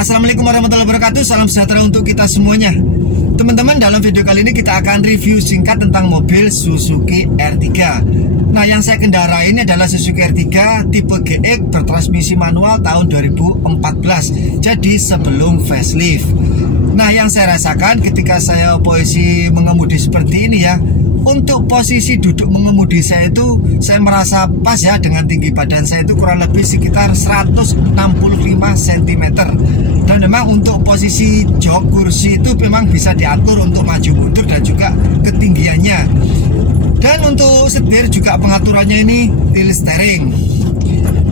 Assalamualaikum warahmatullahi wabarakatuh. Salam sejahtera untuk kita semuanya. Teman-teman, dalam video kali ini kita akan review singkat tentang mobil Suzuki R3. Nah, yang saya kendarai ini adalah Suzuki R3 tipe GX bertransmisi manual tahun 2014. Jadi sebelum facelift. Nah, yang saya rasakan ketika saya posisi mengemudi seperti ini ya, untuk posisi duduk mengemudi saya itu saya merasa pas ya, dengan tinggi badan saya itu kurang lebih sekitar 165 cm. Dan memang untuk posisi jok kursi itu memang bisa diatur untuk maju mundur dan juga ketinggiannya. Dan untuk setir juga pengaturannya ini tilt steering.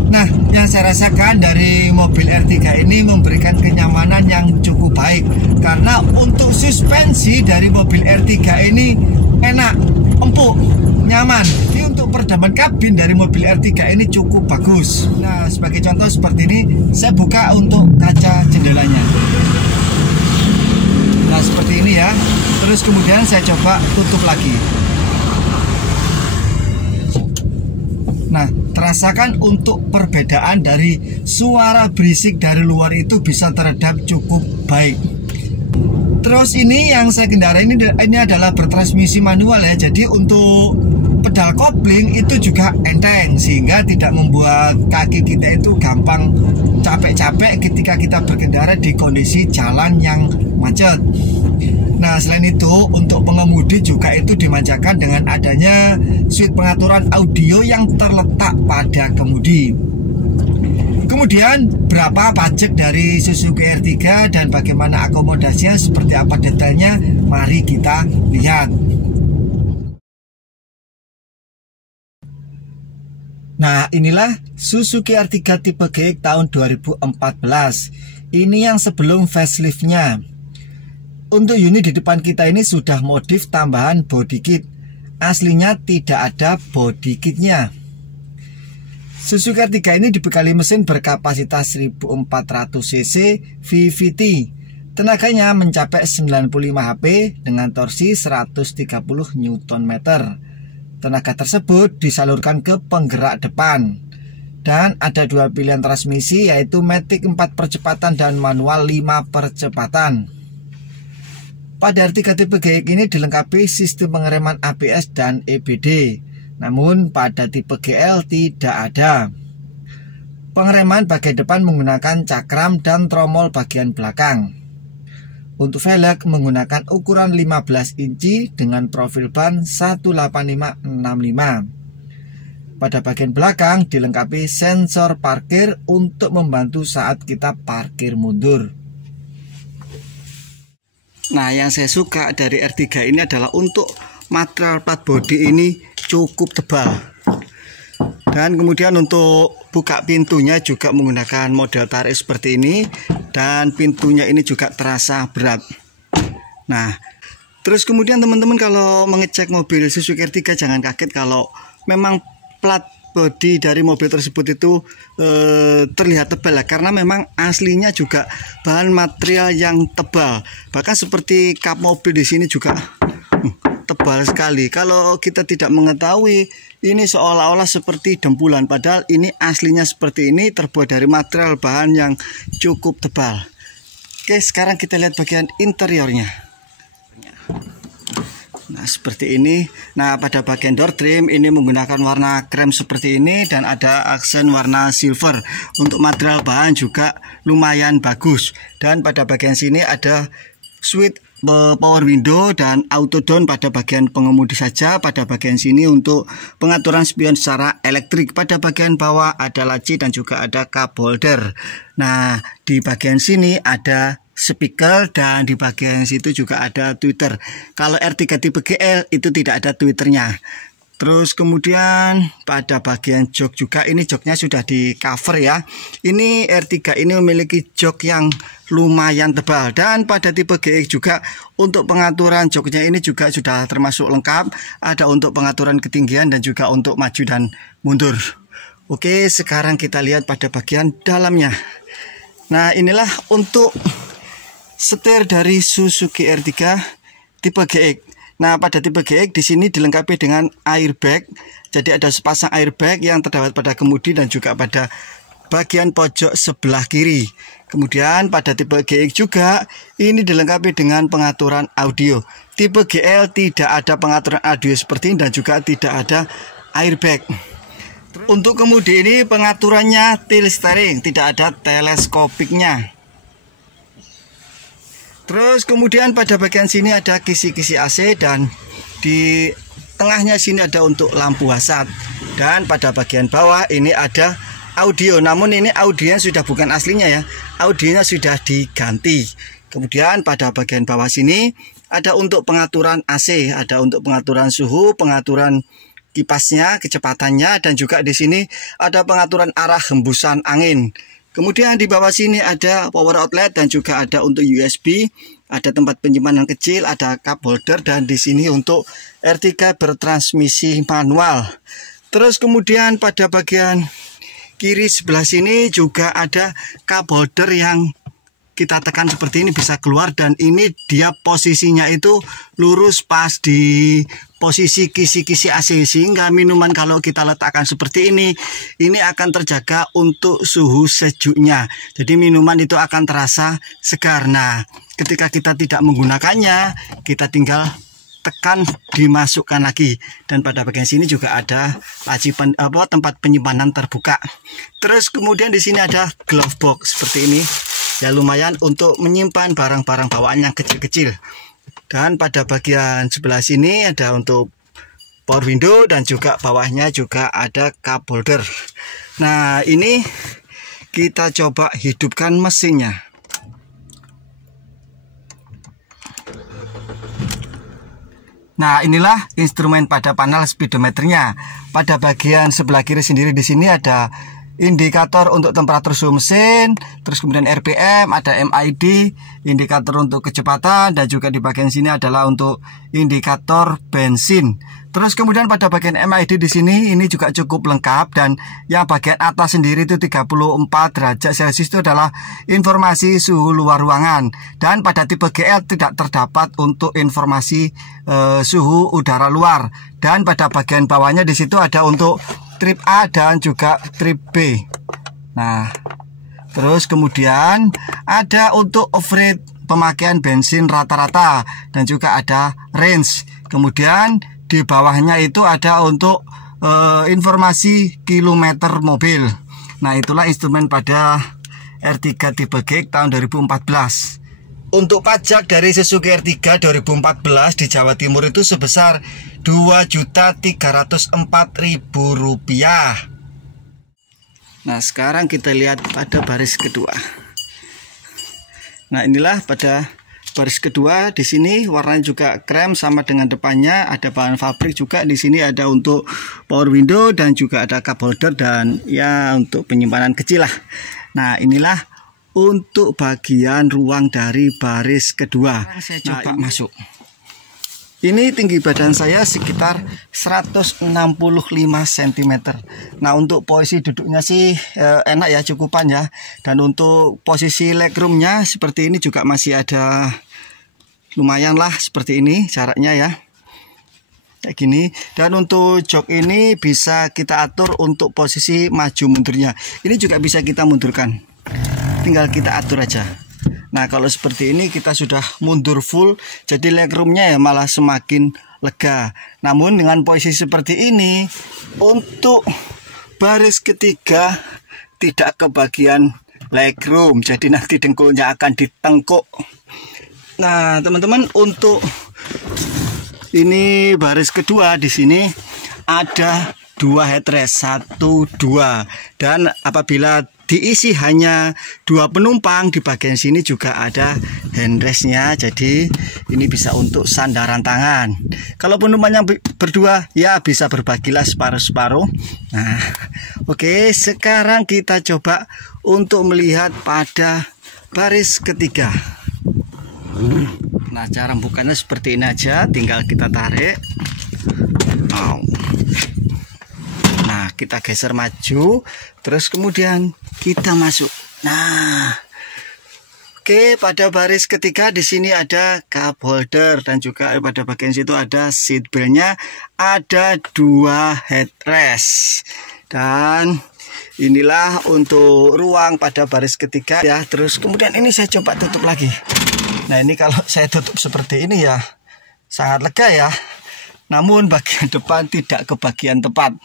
Nah, yang saya rasakan dari mobil R3 ini memberikan kenyamanan yang cukup baik. Karena untuk suspensi dari mobil R3 ini enak, empuk, nyaman. Jadi untuk peredaman kabin dari mobil R3 ini cukup bagus. Nah, sebagai contoh seperti ini, saya buka untuk kaca jendelanya. Nah, seperti ini ya. Terus kemudian saya coba tutup lagi. Nah, terasakan untuk perbedaan dari suara berisik dari luar itu bisa teredam cukup baik. Terus ini yang saya kendarai ini adalah bertransmisi manual ya. Jadi untuk pedal kopling itu juga enteng, sehingga tidak membuat kaki kita itu gampang capek-capek ketika kita berkendara di kondisi jalan yang macet. Nah, selain itu untuk pengemudi juga itu dimanjakan dengan adanya suite pengaturan audio yang terletak pada kemudi. Kemudian berapa pajak dari Suzuki R3 dan bagaimana akomodasinya, seperti apa detailnya, mari kita lihat. Nah, inilah Suzuki R3 tipe GX tahun 2014. Ini yang sebelum faceliftnya. Untuk unit di depan kita ini sudah modif tambahan body kit. Aslinya tidak ada body kitnya. Suzuki R3 ini dibekali mesin berkapasitas 1400 cc VVT. Tenaganya mencapai 95 HP dengan torsi 130 Nm. Tenaga tersebut disalurkan ke penggerak depan. Dan ada dua pilihan transmisi, yaitu Matic 4 percepatan dan manual 5 percepatan. Pada R3 tipe GX ini dilengkapi sistem pengereman ABS dan EBD. Namun pada tipe GL tidak ada. Pengereman bagian depan menggunakan cakram dan tromol bagian belakang. Untuk velg menggunakan ukuran 15 inci dengan profil ban 18565. Pada bagian belakang dilengkapi sensor parkir untuk membantu saat kita parkir mundur. Nah, yang saya suka dari R3 ini adalah untuk material plat bodi ini cukup tebal. Dan kemudian untuk buka pintunya juga menggunakan model tarik seperti ini. Dan pintunya ini juga terasa berat. Nah, terus kemudian teman-teman kalau mengecek mobil Suzuki R3 jangan kaget kalau memang plat bodi dari mobil tersebut itu terlihat tebal, karena memang aslinya juga bahan material yang tebal. Bahkan seperti kap mobil di sini juga tebal sekali. Kalau kita tidak mengetahui, ini seolah-olah seperti dempulan, padahal ini aslinya seperti ini, terbuat dari material bahan yang cukup tebal. Oke, sekarang kita lihat bagian interiornya. Nah, seperti ini. Nah, pada bagian door trim ini menggunakan warna krem seperti ini dan ada aksen warna silver. Untuk material bahan juga lumayan bagus. Dan pada bagian sini ada switch power window dan auto down pada bagian pengemudi saja. Pada bagian sini untuk pengaturan spion secara elektrik. Pada bagian bawah ada laci dan juga ada cup holder. Nah, di bagian sini ada speaker dan di bagian situ juga ada tweeter. Kalau R3 tipe GL itu tidak ada tweeternya. Terus kemudian pada bagian jok juga, ini joknya sudah di cover ya. Ini R3 ini memiliki jok yang lumayan tebal. Dan pada tipe GX juga untuk pengaturan joknya ini juga sudah termasuk lengkap. Ada untuk pengaturan ketinggian dan juga untuk maju dan mundur. Oke, sekarang kita lihat pada bagian dalamnya. Nah, inilah untuk setir dari Suzuki R3 tipe GX. Nah, pada tipe GX di sini dilengkapi dengan airbag. Jadi ada sepasang airbag yang terdapat pada kemudi dan juga pada bagian pojok sebelah kiri. Kemudian pada tipe GX juga ini dilengkapi dengan pengaturan audio. Tipe GL tidak ada pengaturan audio seperti ini dan juga tidak ada airbag. Untuk kemudi ini pengaturannya tilt steering, tidak ada teleskopiknya. Terus kemudian pada bagian sini ada kisi-kisi AC dan di tengahnya sini ada untuk lampu hazard. Dan pada bagian bawah ini ada audio, namun ini audionya sudah bukan aslinya ya, audionya sudah diganti. Kemudian pada bagian bawah sini ada untuk pengaturan AC, ada untuk pengaturan suhu, pengaturan kipasnya, kecepatannya, dan juga di sini ada pengaturan arah hembusan angin. Kemudian di bawah sini ada power outlet dan juga ada untuk USB, ada tempat penyimpanan kecil, ada cup holder, dan di sini untuk R3 bertransmisi manual. Terus kemudian pada bagian kiri sebelah sini juga ada cup holder yang kita tekan seperti ini bisa keluar, dan ini dia posisinya itu lurus pas di posisi kisi-kisi AC, sehingga minuman kalau kita letakkan seperti ini akan terjaga untuk suhu sejuknya. Jadi minuman itu akan terasa segar. Nah, ketika kita tidak menggunakannya, kita tinggal tekan dimasukkan lagi. Dan pada bagian sini juga ada laci tempat penyimpanan terbuka. Terus kemudian di sini ada glove box seperti ini. Ya lumayan untuk menyimpan barang-barang bawaan yang kecil-kecil. Dan pada bagian sebelah sini ada untuk power window dan juga bawahnya juga ada cup holder. Nah, ini kita coba hidupkan mesinnya. Nah, inilah instrumen pada panel speedometernya. Pada bagian sebelah kiri sendiri di sini ada indikator untuk temperatur suhu mesin, terus kemudian RPM, ada MID, indikator untuk kecepatan, dan juga di bagian sini adalah untuk indikator bensin. Terus kemudian pada bagian MID di sini ini juga cukup lengkap, dan yang bagian atas sendiri itu 34 derajat Celcius itu adalah informasi suhu luar ruangan. Dan pada tipe GL tidak terdapat untuk informasi suhu udara luar. Dan pada bagian bawahnya di situ ada untuk trip A dan juga trip B. Nah, terus kemudian ada untuk overrate pemakaian bensin rata-rata dan juga ada range. Kemudian di bawahnya itu ada untuk informasi kilometer mobil. Nah, itulah instrumen pada R3 tipe GX tahun 2014. Untuk pajak dari Suzuki R3 2014 di Jawa Timur itu sebesar Rp2.304.000. Nah, sekarang kita lihat pada baris kedua. Nah, inilah pada baris kedua. Di sini warnanya juga krem sama dengan depannya, ada bahan fabrik juga. Di sini ada untuk power window dan juga ada cup holder dan ya untuk penyimpanan kecil lah. Nah, inilah untuk bagian ruang dari baris kedua. Saya coba masuk. Ini tinggi badan saya sekitar 165 cm. Nah, untuk posisi duduknya sih enak ya, cukupan ya. Dan untuk posisi legroomnya seperti ini juga masih ada lumayan lah, seperti ini jaraknya ya, kayak gini. Dan untuk jok ini bisa kita atur untuk posisi maju mundurnya. Ini juga bisa kita mundurkan, tinggal kita atur aja. Nah, kalau seperti ini kita sudah mundur full, jadi legroomnya ya malah semakin lega. Namun dengan posisi seperti ini, untuk baris ketiga tidak ke bagian legroom, jadi nanti dengkulnya akan ditengkuk. Nah, teman-teman, untuk ini baris kedua di sini ada 2 headrest, 1, 2, dan apabila diisi hanya 2 penumpang, di bagian sini juga ada handrestnya, jadi ini bisa untuk sandaran tangan. Kalau penumpangnya berdua ya bisa berbagilah separuh-separuh. Nah, oke, sekarang kita coba untuk melihat pada baris ketiga. Nah, cara bukanya seperti ini aja, tinggal kita tarik. Nah, kita geser maju, terus kemudian kita masuk. Nah, oke, pada baris ketiga di sini ada cup holder dan juga pada bagian situ ada seat beltnya, ada 2 headrest. Dan inilah untuk ruang pada baris ketiga ya. Terus kemudian ini saya coba tutup lagi. Nah ini kalau saya tutup seperti ini ya sangat lega ya. Namun bagian depan tidak ke bagian tepat.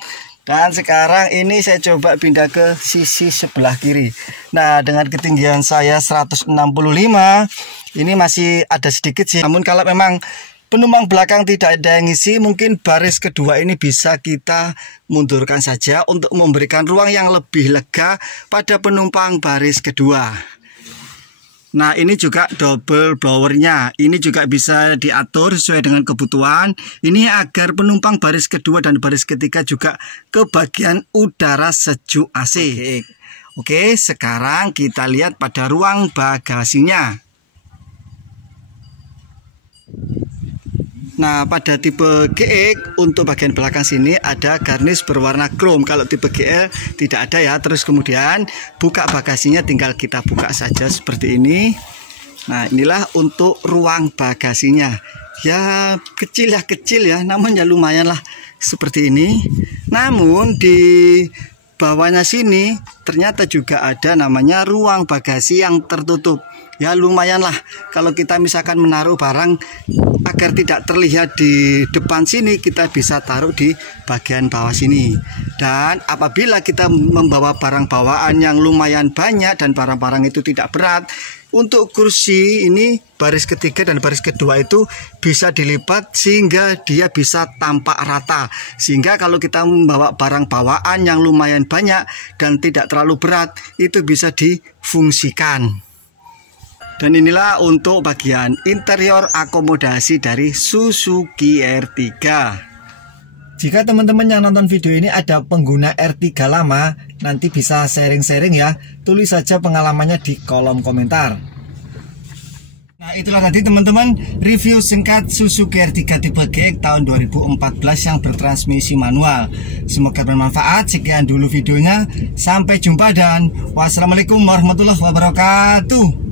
Dan sekarang ini saya coba pindah ke sisi sebelah kiri. Nah dengan ketinggian saya 165, ini masih ada sedikit sih. Namun kalau memang penumpang belakang tidak ada yang ngisi, mungkin baris kedua ini bisa kita mundurkan saja untuk memberikan ruang yang lebih lega pada penumpang baris kedua. Nah ini juga double blowernya, ini juga bisa diatur sesuai dengan kebutuhan. Ini agar penumpang baris kedua dan baris ketiga juga ke bagian udara sejuk AC. Oke, sekarang kita lihat pada ruang bagasinya. Nah pada tipe GX untuk bagian belakang sini ada garnish berwarna chrome. Kalau tipe GL tidak ada ya. Terus kemudian buka bagasinya tinggal kita buka saja seperti ini. Nah inilah untuk ruang bagasinya. Ya kecil ya, namun ya lumayan lah seperti ini. Namun di bawahnya sini ternyata juga ada namanya ruang bagasi yang tertutup. Ya lumayan lah kalau kita misalkan menaruh barang agar tidak terlihat di depan sini, kita bisa taruh di bagian bawah sini. Dan apabila kita membawa barang bawaan yang lumayan banyak dan barang-barang itu tidak berat, untuk kursi ini baris ketiga dan baris kedua itu bisa dilipat sehingga dia bisa tampak rata. Sehingga kalau kita membawa barang bawaan yang lumayan banyak dan tidak terlalu berat, itu bisa difungsikan. Dan inilah untuk bagian interior akomodasi dari Suzuki R3. Jika teman-teman yang nonton video ini ada pengguna R3 lama, nanti bisa sharing-sharing ya. Tulis saja pengalamannya di kolom komentar. Nah itulah tadi teman-teman review singkat Suzuki R3 tipe GX tahun 2014 yang bertransmisi manual. Semoga bermanfaat. Sekian dulu videonya. Sampai jumpa dan wassalamualaikum warahmatullahi wabarakatuh.